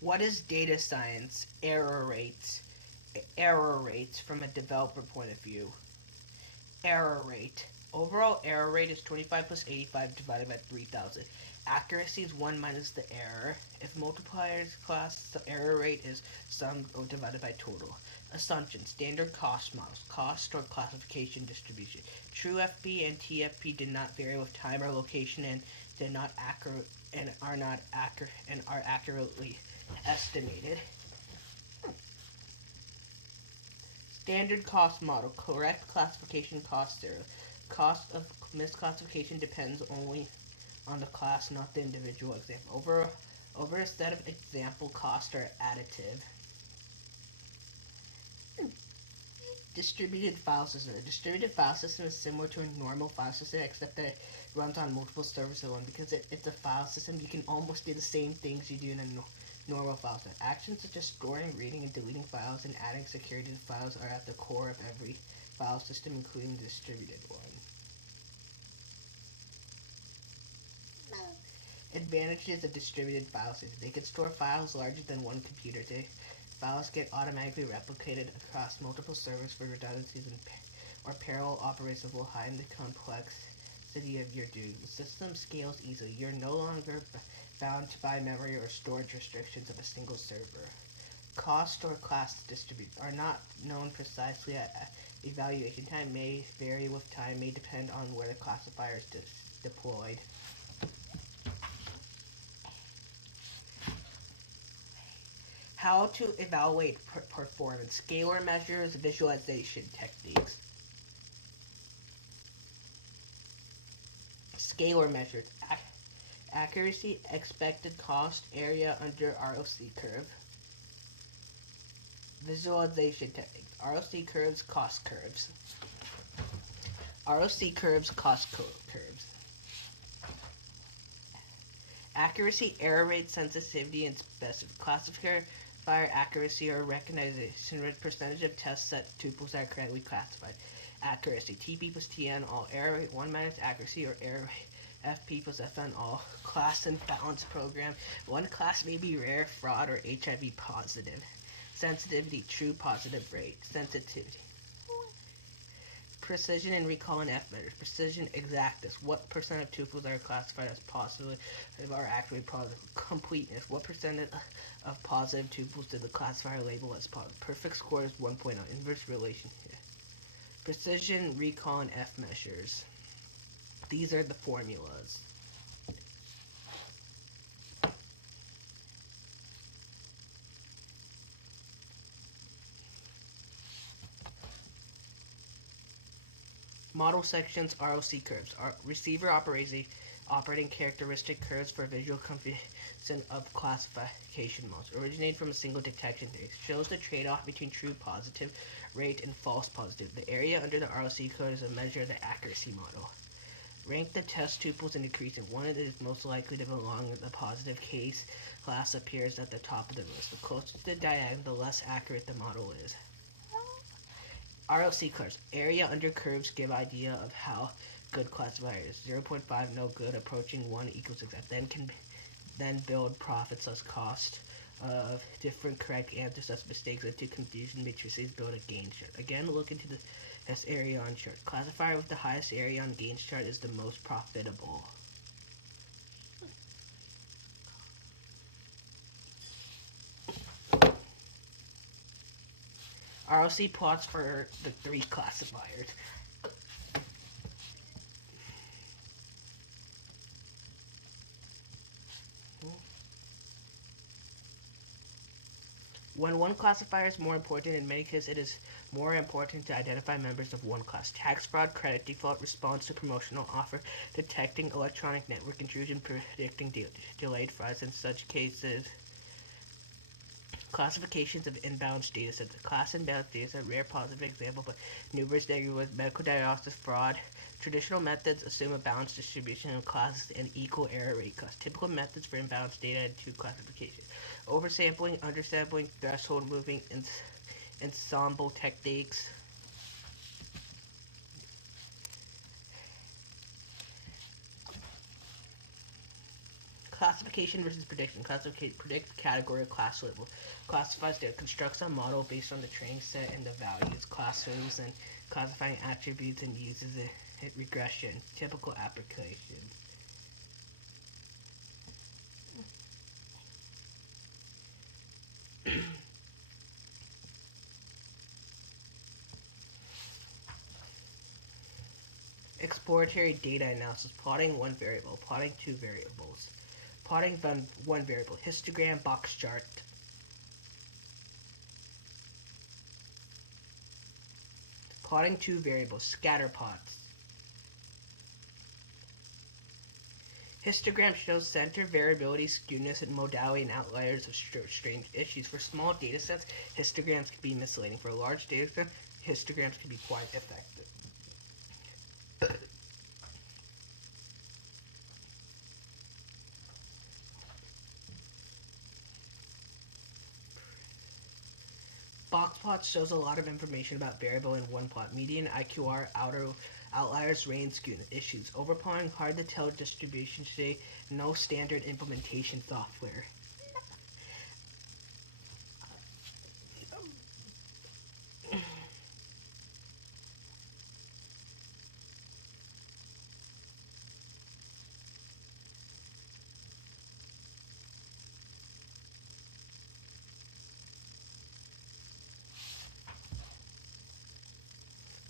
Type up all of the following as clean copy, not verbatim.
What is data science error rates? Error rates from a developer point of view. Error rate. Overall error rate is 25 plus 85 divided by 3000. Accuracy is 1 minus the error. If multipliers class, the error rate is sum divided by total. Assumption. Standard cost models. Cost or classification distribution. True FP and TFP did not vary with time or location and did not accurate and are not accurate and are accurately estimated. Standard cost model. Correct classification cost zero. Cost of misclassification depends only on the class, not the individual example. Over a set of example costs are additive. Distributed file system. A distributed file system is similar to a normal file system, except that it runs on multiple servers at once. Because it's a file system, you can almost do the same things you do in a normal file system. Actions such as storing, reading, and deleting files and adding security to files are at the core of every file system, including the distributed one. Advantages of distributed file systems. They can store files larger than one computer. Files get automatically replicated across multiple servers for redundancies or parallel operations will heighten the complexity of your duty. The system scales easily. You're no longer bound by memory or storage restrictions of a single server. Cost or class distributed are not known precisely at evaluation. Time may vary with time, may depend on where the classifier is deployed. How to evaluate performance. Scalar measures, visualization techniques. Scalar measures. Accuracy, expected cost, area under ROC curve. Visualization techniques. ROC curves, cost curves. ROC curves, cost curves. Accuracy, error rate, sensitivity, and specific classifier accuracy or recognition with percentage of test set tuples that are correctly classified. Accuracy, TP plus TN all. Error rate, 1 minus accuracy or error rate, FP plus FN all. Class and balance program. One class may be rare, fraud, or HIV positive. Sensitivity, true positive rate. Sensitivity. Precision and recall and F measures. Precision, exactness. What percent of tuples are classified as positive are actually positive? Completeness. What percent of positive tuples did the classifier label as positive? Perfect score is 1.0. Inverse relation here. Precision, recall, and F measures. These are the formulas. Model sections, ROC curves. Receiver operating characteristic curves for visual comparison of classification models. Originated from a single detection theory. Shows the trade-off between true positive rate and false positive. The area under the ROC code is a measure of the accuracy model. Rank the test tuples in decreasing. One that is most likely to belong in the positive case class appears at the top of the list. The closer to the diagonal, the less accurate the model is. ROC curves. Area under curves give idea of how good classifier is. 0.5 no good, approaching 1 equals exact. Then build profits as cost of different correct answers as mistakes into confusion matrices. Build a gain chart. Again, look into this area on chart. Classifier with the highest area on gains chart is the most profitable. ROC plots for the 3 classifiers. When one classifier is more important, in many cases it is more important to identify members of one class. Tax fraud, credit default, response to promotional offer, detecting electronic network intrusion, predicting delayed frauds. In such cases, classifications of imbalanced data sets. Class imbalanced data set, rare positive example, but numerous negative with medical diagnosis fraud. Traditional methods assume a balanced distribution of classes and equal error rate class. Typical methods for imbalanced data and 2 classification. Oversampling, undersampling, threshold moving, ensemble techniques. Classification versus prediction. Predict category, class label. Classifies data. Constructs a model based on the training set and the values, classes, and classifying attributes, and uses it regression. Typical applications. Exploratory data analysis. Plotting one variable. Plotting two variables. Plotting one variable. Histogram, box chart. Plotting two variables. Scatter plots. Histogram shows center variability, skewness, and modality and outliers of strange issues. For small data sets, histograms can be misleading. For large data sets, histograms can be quite effective. Box plot shows a lot of information about variable in one plot. Median, IQR, outliers, range, skewness, issues. Overplotting, hard to tell distribution today. No standard implementation software.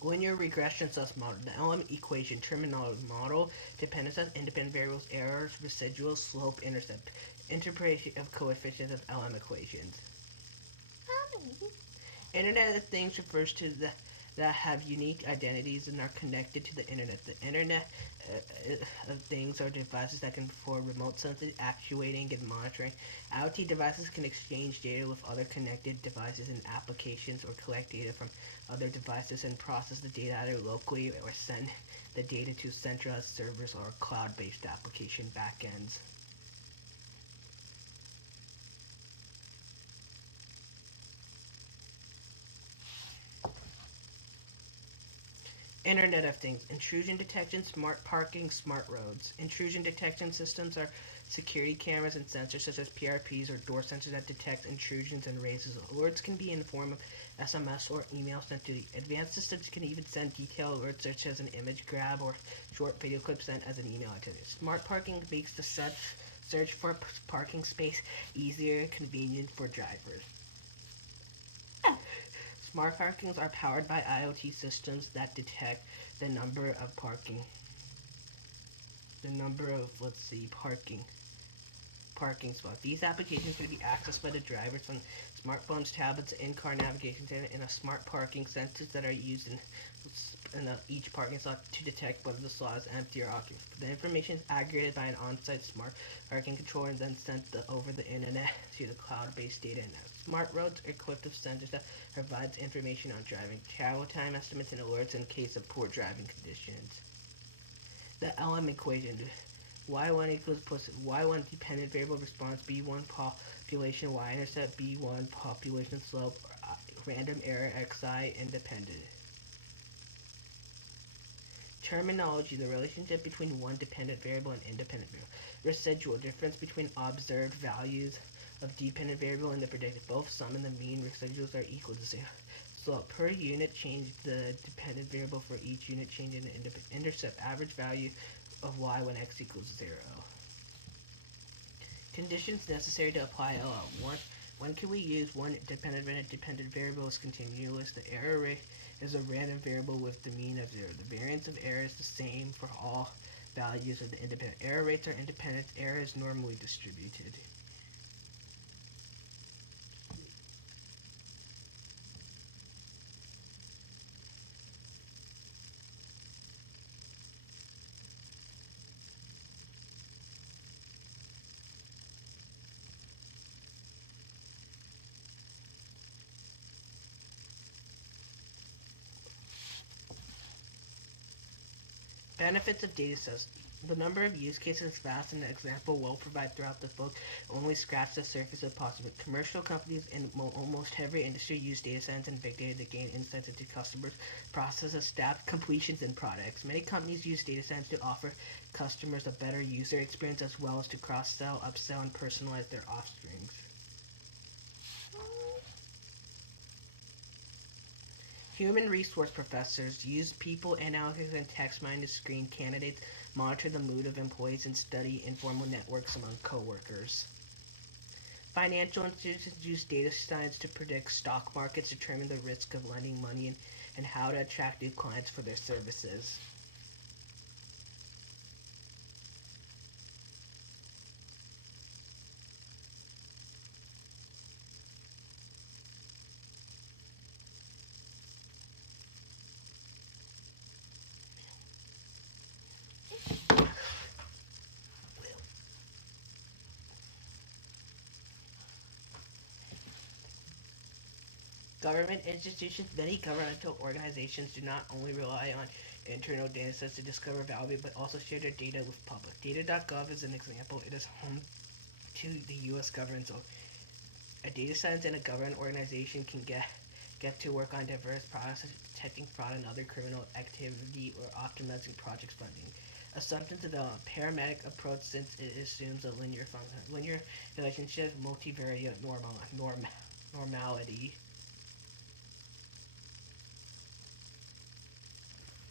Linear regression sus model. The LM equation terminology model dependence on independent variables, errors, residuals, slope, intercept. Interpretation of coefficients of LM equations. Internet of Things refers to that have unique identities and are connected to the internet. The Internet of Things are devices that can perform remote sensing, actuating, and monitoring. IoT devices can exchange data with other connected devices and applications, or collect data from other devices and process the data either locally or send the data to centralized servers or cloud-based application backends. Internet of Things. Intrusion detection, smart parking, smart roads. Intrusion detection systems are security cameras and sensors such as PRPs or door sensors that detect intrusions and raises alerts. Can be in the form of SMS or email sent to advanced systems. Can even send detailed alerts such as an image grab or short video clip sent as an email activity. Smart parking makes the search for parking space easier and convenient for drivers. Smart parkings are powered by IoT systems that detect the number of parking spots. These applications can be accessed by the drivers from smartphones, tablets, in-car navigation center, and a smart parking sensors that are used in each parking slot to detect whether the slot is empty or occupied. The information is aggregated by an on-site smart parking controller and then sent over the internet to the cloud-based data network. Smart roads are equipped with sensors that provides information on driving, travel time estimates, and alerts in case of poor driving conditions. The LM equation. Y1 equals plus Y1 dependent variable response, B1 population, Y-intercept, B1 population slope, random error, XI independent. Terminology. The relationship between one dependent variable and independent variable. Residual. Difference between observed values of dependent variable and the predicted. Both sum and the mean residuals are equal to 0. Slope. Per unit change the dependent variable for each unit change in the intercept. Average value of y when x equals 0. Conditions necessary to apply LL. When can we use one dependent variable is continuous? The error rate is a random variable with the mean of 0. The variance of error is the same for all values of the independent. Error rates are independent. Error is normally distributed. Benefits of data The number of use cases is vast, and the example we'll provide throughout the book only scratch the surface of possible. Commercial companies in almost every industry use data science and big data to gain insights into customers, processes, staff, completions, and products. Many companies use data science to offer customers a better user experience as well as to cross-sell, upsell, and personalize their offerings. Human resource professors use people analytics and text mining to screen candidates, monitor the mood of employees, and study informal networks among coworkers. Financial institutions use data science to predict stock markets, determine the risk of lending money, and how to attract new clients for their services. Government institutions, many governmental organizations do not only rely on internal data sets to discover value, but also share their data with public. Data.gov is an example. It is home to the U.S. government, so a data science and a government organization can get to work on diverse processes, detecting fraud and other criminal activity, or optimizing project funding. Assumption development. Parametric approach, since it assumes a linear function, linear relationship, multivariate normality.